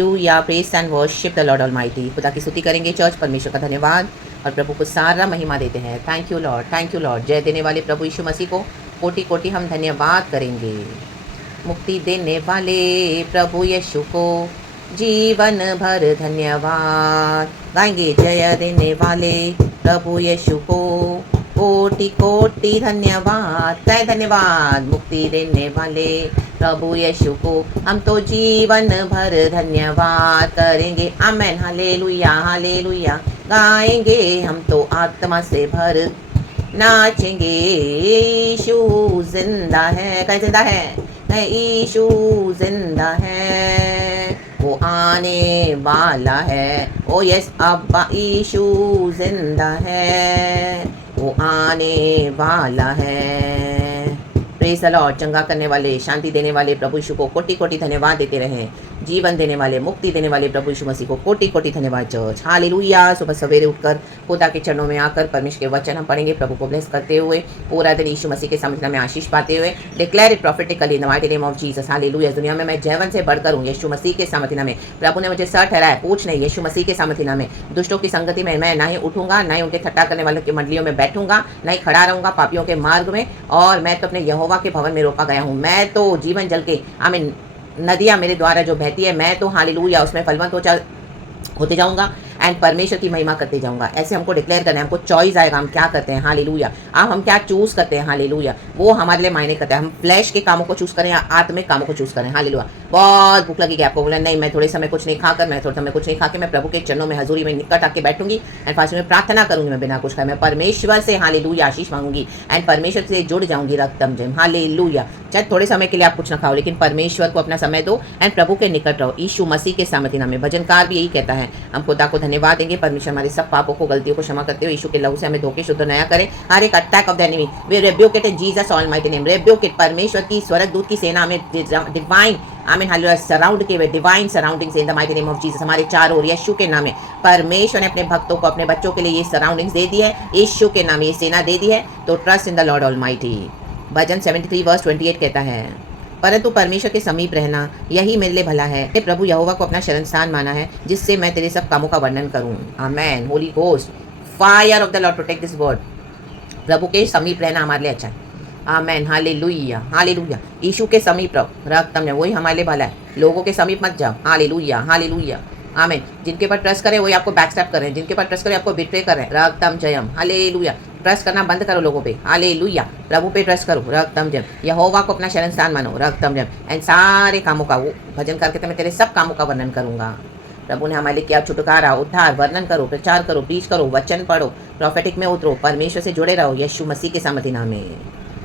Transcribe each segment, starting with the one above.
या praise and worship the Lord almighty. खुदा की स्तुति करेंगे चर्च, परमेश्वर का धन्यवाद और प्रभु को सारा महिमा देते हैं। Thank you Lord, thank you Lord. जय देने वाले प्रभु यीशु मसीह को कोटि कोटि हम धन्यवाद करेंगे। मुक्ति देने वाले प्रभु यीशु को जीवन भर धन्यवाद गाएंगे। जय देने वाले प्रभु यीशु को कोटि कोटि धन्यवाद। कह धन्यवाद। मुक्ति देने वाले प्रभु यीशु को हम तो जीवन भर धन्यवाद करेंगे। आमेन, हालेलुया हालेलुया। गाएंगे हम तो आत्मा से भर नाचेंगे। यीशु जिंदा है। कह जिंदा है, यीशु जिंदा है, वो आने वाला है। ओ यस अब्बा, यीशु जिंदा है, वो आने वाला है। Praise the Lord. चंगा करने वाले, शांति देने वाले प्रभु यीशु को कोटि कोटि धन्यवाद देते रहें। जीवन देने वाले, मुक्ति देने वाले प्रभु यीशु मसीह को कोटि कोटि धन्यवाद चर्च। हालेलुया। सुबह सवेरे उठकर खुदा के चरणों में आकर परमेश्वर के वचन हम पढ़ेंगे, प्रभु को ब्लेस करते हुए, पूरा दिन यीशु मसीह के सामर्थ्य में आशीष पाते हुए। Declare it prophetically in the mighty name of Jesus. Hallelujah. दुनिया में मैं जैवन से बढ़कर हूँ यीशु मसीह के सामर्थ्य में। प्रभु ने मुझे सर ठहराया, पूछ नहीं, यीशु मसीह के सामर्थ्य में। दुष्टों की संगति में मैं ना ही उठूंगा, ना ही उनके ठट्टा करने वालों की मंडलियों में बैठूंगा, ना ही खड़ा रहूंगा पापियों के मार्ग में। और मैं तो अपने यहोवा के भवन में रोपा गया हूँ। मैं तो जीवन जल के आमीन नदियाँ मेरे द्वारा जो बहती है, मैं तो हालेलुया उसमें फलवंत होते जाऊंगा एंड परमेश्वर की महिमा करते जाऊंगा। ऐसे हमको डिक्लेयर करना है। हमको चॉइस आएगा, हम क्या करते हैं। हालेलुया। अब हम क्या चूज़ करते हैं। हालेलुया। वो हमारे लिए मायने करता है। हम फ्लैश के कामों को चूज़ करें या आत्मिक कामों को चूज़ करें। हालेलुया। बहुत भूख लगी कि आपको बोला नहीं, मैं थोड़े समय कुछ नहीं खाकर, मैं थोड़े समय कुछ नहीं खा के मैं प्रभु के चरणों में हजूरी में निकट आके बैठूंगी एंड फास्ट में प्रार्थना करूंगी। मैं बिना कुछ खाए मैं परमेश्वर से हालेलुया आशीष मांगूंगी एंड परमेश्वर से जुड़ जाऊंगी रक्तम जम। हालेलुया। चाहे थोड़े समय के लिए आप कुछ ना खाओ, लेकिन परमेश्वर को अपना समय दो एंड प्रभु के निकट रहो। यीशु मसीह के सामर्थ्य नाम में भजनकार भी यही कहता है। हम खुदा को धन्यवाद देंगे। परमेश्वर हमारे सब पापों को, गलतियों को क्षमा करते हुए यीशु के लहू से हमें धोखे शुद्ध नया करें। हर एक attack of the enemy we rebuke it in Jesus almighty name. Rebuke it. परमेश्वर की स्वर्गदूत की सेना हमें डिवाइन आमीन हालेलुया सराउंड के हुए divine surroundings in the mighty name of Jesus. हमारे चारों ओर यीशु के नाम में परमेश्वर ने अपने भक्तों को, अपने बच्चों के लिए ये सराउंडिंग्स दे दी है। यीशु के नाम ये सेना दे दी है। तो trust in the Lord almighty. भजन 73 वर्स 28 कहता है, परंतु परमेश्वर के समीप रहना यही मेरे लिए भला है। प्रभु यहोवा को अपना शरण स्थान माना है, जिससे मैं तेरे सब कामों का वर्णन करूं। Amen. Holy ghost, fire of the lord protect this word. प्रभु के समीप रहना हमारे लिए अच्छा है। आमेन। Hallelujah hallelujah. यीशु के समीप रहो, रक्तम ने वही हमारे लिए भला है। लोगों के समीप मत जाओ। Hallelujah hallelujah. आमेन। जिनके पर ट्रस्ट करें वही आपको बैकस्टैप कर रहे हैं, जिनके पर ट्रस्ट करें आपको बिट्रे कर रहे हैं। रक्तम जयम। हालेलुया। ट्रस्ट करना बंद करो लोगों पे। हालेलुया। प्रभु पे ट्रस्ट करो। रक्तम जयम। यहोवा को अपना शरण स्थान मानो। रक्तम जयम। एंड सारे कामों का, वो भजन करके मैं तेरे सब कामों का वर्णन करूंगा। प्रभु ने हमारे लिए किया छुटकारा, उद्धार। वर्णन करो, प्रचार करो, प्रीच करो, वचन पढ़ो, प्रॉफेटिक में उतरो, परमेश्वर से जुड़े रहो यीशु मसीह के सामर्थ्य नाम में।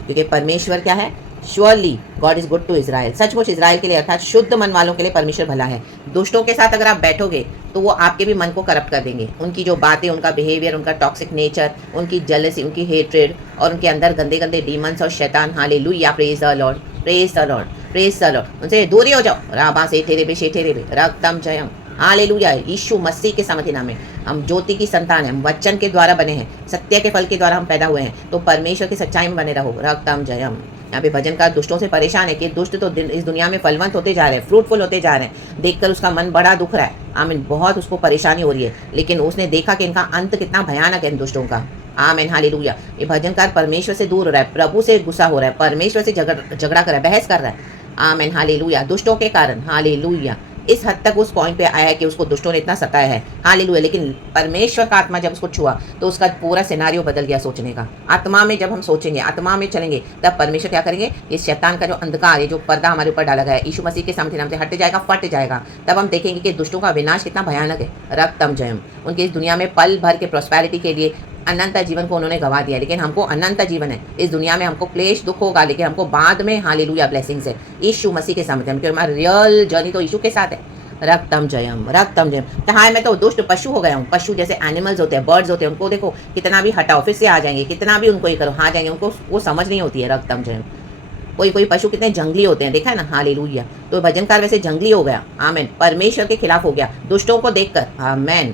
क्योंकि परमेश्वर क्या है? Surely God is good to Israel. सचमुच इजराइल के लिए अर्थात शुद्ध मन वालों के लिए परमेश्वर भला है। दुष्टों के साथ अगर आप बैठोगे तो वो आपके भी मन को करप्ट कर देंगे। उनकी जो बातें, उनका बिहेवियर, उनका टॉक्सिक नेचर, उनकी जेलसी, उनकी हेट्रेड और उनके अंदर गंदे गंदे डीमंस और शैतान। Hallelujah. Praise the Lord, praise the Lord, praise the Lord. उनसे दूर ही हो जाओ। राबा से ठेरे बे, शेठेरे बे, रक्तम जयम। हालेलुया। यीशु मसीह के सामर्थ्य नाम में हम ज्योति की संतान हैं। हम वचन के द्वारा बने हैं, सत्य के फल के द्वारा हम पैदा हुए हैं। तो परमेश्वर की सच्चाई में बने रहो। रक्तम जयम। यहाँ पे भजनकार दुष्टों से परेशान है कि दुष्ट तो इस दुनिया में फलवंत होते जा रहे हैं, फ्रूटफुल होते जा रहे हैं। देखकर उसका मन बड़ा दुख रहा है। आमीन। बहुत उसको परेशानी हो रही है, लेकिन उसने देखा कि इनका अंत कितना भयानक है इन दुष्टों का। आमीन। हालेलुया। ये भजनकार परमेश्वर से दूर हो रहा है, प्रभु से गुस्सा हो रहा है, परमेश्वर से झगड़ा कर रहा है, बहस कर रहा है। आमीन। हालेलुया। दुष्टों के कारण। हालेलुया। इस हद तक उस पॉइंट पे आया है कि उसको दुष्टों ने इतना सताया है। हालेलुया। लेकिन परमेश्वर का आत्मा जब उसको छुआ तो उसका पूरा सिनारियो बदल गया सोचने का। आत्मा में जब हम सोचेंगे, आत्मा में चलेंगे, तब परमेश्वर क्या करेंगे? ये शैतान का जो अंधकार, ये जो पर्दा हमारे ऊपर डाला गया है, यीशु मसीह के सामर्थ्य नाम से हट जाएगा, फट जाएगा। तब हम देखेंगे कि दुष्टों का विनाश कितना भयानक है। रक्तम जयम। उनके इस दुनिया में पल भर के प्रॉस्पेरिटी के लिए अनंत जीवन को उन्होंने गवा दिया, लेकिन हमको अनंत जीवन है। इस दुनिया में हमको क्लेश दुख होगा, लेकिन हमको बाद में हालेलुया ब्लेसिंग्स है यीशु मसीह के सामर्थ्य में, क्योंकि हमारा रियल जर्नी तो यीशु के साथ है। रक्तम जयम, रक्तम जयम। हाँ, मैं तो दुष्ट पशु हो गया हूँ। पशु जैसे एनिमल्स होते हैं, बर्ड्स होते हैं, उनको देखो कितना भी हटाओ फिर से आ जाएंगे, कितना भी उनको ये करो हाँ जाएंगे, उनको वो समझ नहीं होती है। रक्तम जयम। कोई कोई पशु कितने जंगली होते हैं, देखा है ना। हालेलुया। तो भजनकार वैसे जंगली हो गया। आमेन। परमेश्वर के खिलाफ हो गया दुष्टों को देखकर। आमेन।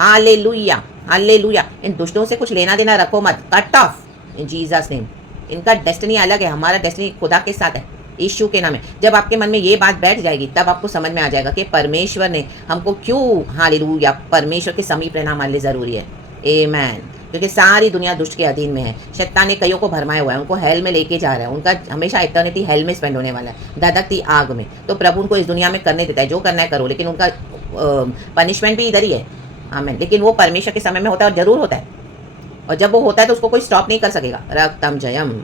Hallelujah hallelujah. इन दुष्टों से कुछ लेना देना रखो मत। कट ऑफ इन जीसस नेम। इनका डेस्टिनी अलग है, हमारा डेस्टिनी खुदा के साथ है। यीशु के नाम में। जब आपके मन में ये बात बैठ जाएगी तब आपको समझ में आ जाएगा कि परमेश्वर ने हमको क्यों, हालेलुया, परमेश्वर के समीप रहना हमारे लिए ज़रूरी है। आमेन। क्योंकि सारी दुनिया दुष्ट के अधीन में है। शैतान ने कईयों को भरमाया हुआ है, उनको हेल में लेके जा रहा है, उनका हमेशा इटर्निटी हेल में स्पेंड होने वाला है, धधकती आग में। तो प्रभु उनको इस दुनिया में करने देता है, जो करना है करो, लेकिन उनका पनिशमेंट भी इधर ही है। आमीन। लेकिन वो परमेश्वर के समय में होता है और जरूर होता है, और जब वो होता है तो उसको कोई स्टॉप नहीं कर सकेगा। रक्तम जयम।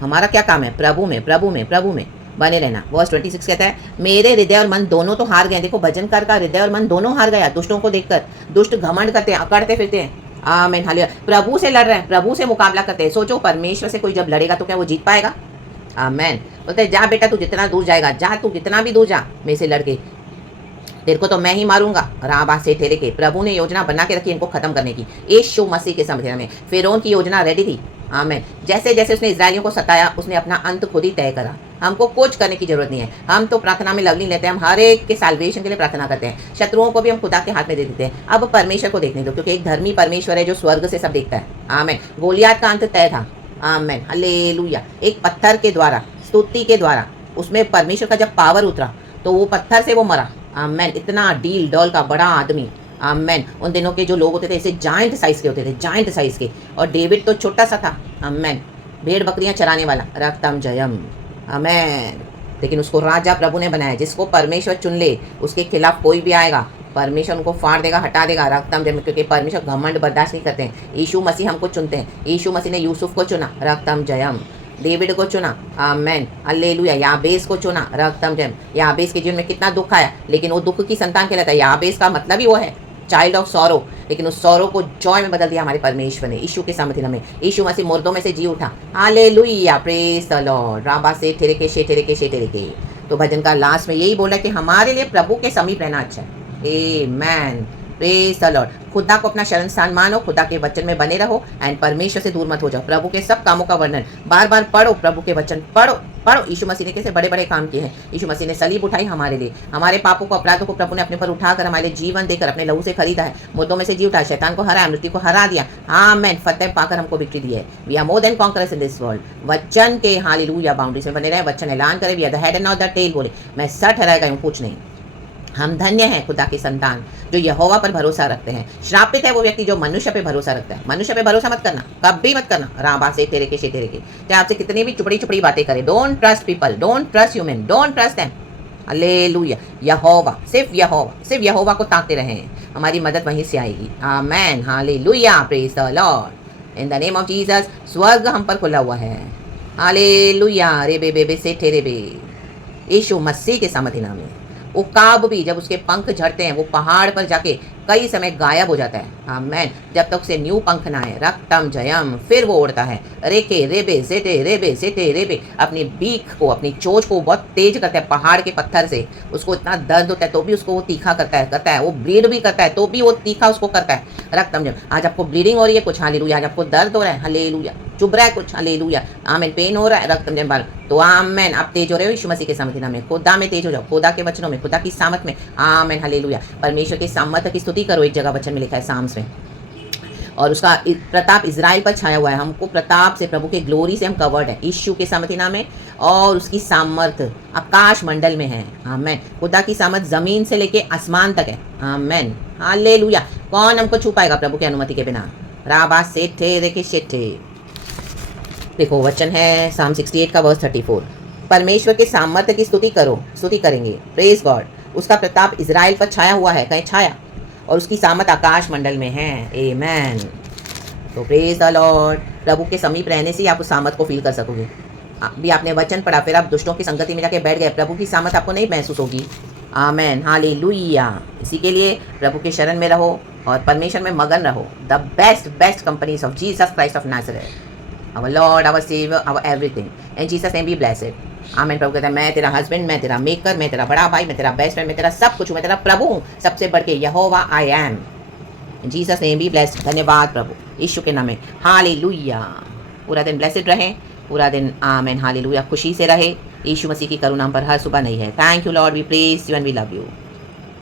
हमारा क्या काम है? प्रभु में, प्रभु में, प्रभु में बने रहना। वर्स 26 कहता है, मेरे हृदय और मन दोनों तो हार गए। देखो, भजनकार का हृदय और मन दोनों हार गया दुष्टों को देखकर। दुष्ट घमंड करते हैं, अकड़ते फिरते हैं। आमीन, हालेलुया। प्रभु से लड़ रहे हैं, प्रभु से मुकाबला करते हैं। सोचो, परमेश्वर से कोई जब लड़ेगा तो क्या वो जीत पाएगा? आमीन। बोलते हैं, जा बेटा, तू जितना दूर जाएगा, जा, तू जितना भी दूर जा मेरे से लड़के, तेरे को तो मैं ही मारूंगा। राबा से ठेरे के प्रभु ने योजना बना के रखी इनको खत्म करने की। यीशु मसीह के समय में फिरौन की योजना रेडी थी। आमीन। जैसे जैसे उसने इजरायलियों को सताया, उसने अपना अंत खुद ही तय करा। हमको कुछ करने की जरूरत नहीं है। हम तो प्रार्थना में लगनी लेते हैं, हम हर एक के साल्वेशन के लिए प्रार्थना करते हैं। शत्रुओं को भी हम खुदा के हाथ में दे देते हैं। अब परमेश्वर को देखने दो, क्योंकि एक धर्मी परमेश्वर है जो स्वर्ग से सब देखता है। आमीन। गोलियात का अंत तय था। आमीन, हालेलुया। एक पत्थर के द्वारा, स्तुति के द्वारा, उसमें परमेश्वर का जब पावर उतरा तो वो पत्थर से वो मरा। आमीन। इतना डील डॉल का बड़ा आदमी। आमीन। उन दिनों के जो लोग होते थे ऐसे जाइंट साइज के होते थे, जाइंट साइज के। और डेविड तो छोटा सा था। आमीन। भेड़ बकरियां चराने वाला। रक्तम जयम। आमीन। लेकिन उसको राजा प्रभु ने बनाया। जिसको परमेश्वर चुन ले, उसके खिलाफ कोई भी आएगा, परमेश्वर उनको फाड़ देगा, हटा देगा। रक्तम जयम। क्योंकि परमेश्वर घमंड बर्दाश्त नहीं करते हैं। यीशु मसीह हमको चुनते हैं। यीशु मसीह ने यूसुफ को चुना। रक्तम जयम। डेविड को चुना। आमीन, हालेलुया। याबेस को चुना। रक्तम जयम। याबेस के जीवन में कितना दुख आया, लेकिन वो दुख की संतान कहलाता है। याबेस का मतलब ही वो है, चाइल्ड ऑफ सॉरो। लेकिन उस सॉरो को जॉय में बदल दिया हमारे परमेश्वर ने, यीशु के सामर्थ्य में। यीशु मसीह मुर्दों में से जी उठा। Hallelujah, praise the lord. राबा से ठेरे के शे ठेरे के शे ठेरे के। तो भजन का लास्ट में यही बोला कि हमारे लिए प्रभु के समीप रहना अच्छा है। आमेन, प्रेज द लॉर्ड। खुदा को अपना शरण स्थान मानो, खुदा के वचन में बने रहो एंड परमेश्वर से दूर मत हो जाओ। प्रभु के सब कामों का वर्णन बार बार पढ़ो, प्रभु के वचन पढ़ो पढ़ो। यीशु मसीह ने कैसे बड़े बड़े काम किए हैं। यीशु मसीह ने सलीब उठाई हमारे लिए, हमारे पापों को, अपराधों को प्रभु ने अपने पर उठाकर हमारे लिए जीवन देकर अपने लहू से खरीदा है। मुर्दों में से जी उठाया, शैतान को हराया, मृत्यु को हरा दिया। आमीन। फतेह पाकर हमको विक्ट्री दी है। We are more than conquerors in this world. वचन के हालेलुया बाउंड्रीज में बने रहे, वचन ऐलान करें। We are the head and not the tail. बोले, मैं सर ठहराया गया हूँ, कुछ नहीं। हम धन्य हैं खुदा के संतान जो यहोवा पर भरोसा रखते हैं। श्रापित है वो व्यक्ति जो मनुष्य पे भरोसा रखता है। मनुष्य पे भरोसा मत करना, कभी मत करना। राबा से तेरे के शे तेरे के। चाहे आपसे कितनी भी चुपड़ी चुपड़ी बातें करें, don't trust people, don't trust human, don't trust them. Hallelujah. यहोवा, सिर्फ यहोवा को ताकते रहें, हमारी मदद वहीं से आएगी। Amen, hallelujah, praise the lord. In the name of Jesus, स्वर्ग हम पर खुला हुआ है। हालेलुया। रे बे बे बे से ठेरे बे। यीशु मसीह के सामर्थ्य नाम में उकाब भी जब उसके पंख झड़ते हैं, वो पहाड़ पर जाके कई समय गायब हो जाता है। आमीन। जब तक उसे न्यू पंख ना आए। रक्तम जयम। फिर वो उड़ता है। रेके रेबे सेटे रेबे सेटे रेबे। अपनी बीक को, अपनी चोंच को बहुत तेज करता है पहाड़ के पत्थर से। उसको इतना दर्द होता है तो भी उसको वो तीखा करता है। वो ब्लीड भी करता है तो भी वो तीखा उसको करता है। रक्तम जयम। आज आपको ब्लीडिंग हो रही है कुछ, हालेलुया। आज आपको दर्द हो रहा है, हालेलुया। चुभ रहा है कुछ, हालेलुया। आमीन। पेन हो रहा है, रक्तम जयम बाल, तो आमीन। आप तेज हो रहे हो यीशु मसीह के सामर्थ्य नाम में। खुदा में तेज हो जाओ, खुदा के वचनों में, खुदा की सामर्थ में। आमीन, हालेलुया। परमेश्वर की सामर्थ की स्तुति करो। एक जगह वचन में लिखा है साम्स में, और उसका प्रताप इजराइल पर छाया हुआ है। हमको प्रताप से, प्रभु के ग्लोरी से हम कवर्ड है यीशु के सामर्थ्य नाम में। और उसकी सामर्थ आकाश मंडल में है। आमीन। खुदा की सामर्थ जमीन से लेके आसमान तक है। आमीन, हालेलुया। कौन हमको छू पाएगा प्रभु की अनुमति के बिना? राबा सेठे देखे शेठे। देखो वचन है साम 68 का वर्स 34। परमेश्वर के सामर्थ्य की स्तुति करो, स्तुति करेंगे। Praise God. उसका प्रताप इजराइल पर छाया हुआ है, कहीं छाया, और उसकी सामर्थ आकाश मंडल में है। आमेन। तो प्रेज द लॉर्ड। प्रभु के समीप रहने से ही आप उस सामर्थ को फील कर सकोगे। अभी आपने वचन पढ़ा, फिर आप दुष्टों की संगति में जाके बैठ गए, प्रभु की सामर्थ आपको नहीं महसूस होगी। आमेन, हालेलुया। इसी के लिए प्रभु के शरण में रहो और परमेश्वर में मगन रहो। The best companies of Jesus Christ of Nazareth, our Lord, our Savior, our everything. In Jesus name be blessed. आमीन। प्रभु कहता है, मैं तेरा हस्बैंड, मैं तेरा मेकर, मैं तेरा बड़ा भाई, मैं तेरा बेस्ट फ्रेंड, मैं तेरा सब कुछ हूँ, मैं तेरा प्रभु हूँ, सबसे बढ़ के यहोवा I am. In Jesus name be blessed. धन्यवाद प्रभु यीशु के नाम में। हालेलुया। पूरा दिन ब्लेस्ड रहे, पूरा दिन आमीन, हालेलुया, खुशी से रहे। यीशु मसीह की करुणा हम पर हर सुबह नहीं है। Thank you Lord, we praise you and we love you.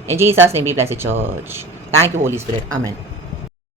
In Jesus name be blessed church. Thank you Holy Spirit. आमीन।